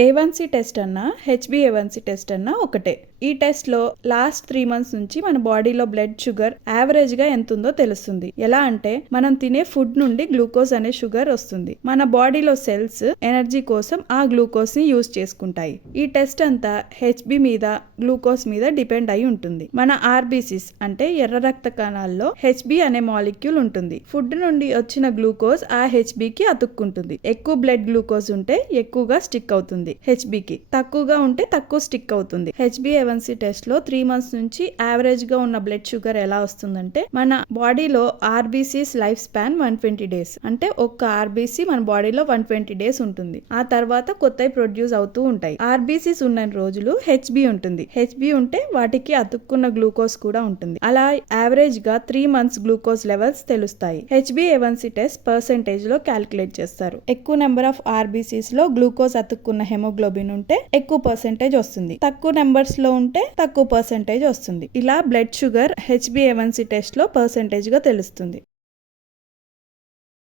A1C test అన్నా HbA1c test అన్నా ఒకటే. ఈ టెస్ట్ లో లాస్ట్ 3 మంత్స్ నుంచి మన బాడీలో బ్లడ్ షుగర్ యావరేజ్ గా ఎంత ఉందో తెలుస్తుంది. ఎలా అంటే మనం తినే ఫుడ్ నుండి గ్లూకోజ్ అనే షుగర్ వస్తుంది. మన బాడీలో సెల్స్ ఎనర్జీ కోసం ఆ గ్లూకోజ్ ని యూజ్ చేసుకుంటాయి. ఈ టెస్ట్ అంతా HB మీద గ్లూకోజ్ మీద డిపెండ్ అయి ఉంటుంది. మన RBCs అంటే ఎర్ర రక్త కణాల్లో HB అనే మాలిక్యూల్ ఉంటుంది. ఫుడ్ నుండి వచ్చిన గ్లూకోజ్ ఆ HB కి అతుక్కుంటుంది. ఎక్కువ బ్లడ్ గ్లూకోజ్ ఉంటే ఎక్కువగా స్టిక్ అవుతుంది HB కి, తక్కువగా ఉంటే తక్కువ స్టిక్ అవుతుంది. HbA1c టెస్ట్ లో 3 మంత్స్ నుంచి యావరేజ్ గా ఉన్న బ్లడ్ షుగర్ ఎలా వస్తుందంటే మన బాడీలో RBCs లైఫ్ స్పాన్ 120 డేస్. అంటే ఒక్క RBC మన బాడీలో 120 డేస్ ఉంటుంది. ఆ తర్వాత కొత్తవి ప్రొడ్యూస్ అవుతూ ఉంటాయి. RBCs ఉన్న రోజులు HB ఉంటుంది. HB ఉంటే వాటికి అతుక్కున్న గ్లూకోజ్ కూడా ఉంటుంది. అలా యావరేజ్ గా 3 మంత్స్ గ్లూకోజ్ లెవెల్స్ తెలుస్తాయి. HbA1c టెస్ట్ పర్సెంటేజ్ లో క్యాలిక్యులేట్ చేస్తారు. ఎక్కువ నెంబర్ ఆఫ్ RBCs లో గ్లూకోజ్ అతుక్కున్న హెమోగ్లోబిన్ ఉంటే ఎక్కువ పర్సెంటేజ్ వస్తుంది. తక్కువ నెంబర్స్ లో ఉంటే తక్కువ పర్సెంటేజ్ వస్తుంది. ఇలా బ్లడ్ షుగర్ HbA1c టెస్ట్ లో పర్సెంటేజ్ గా తెలుస్తుంది.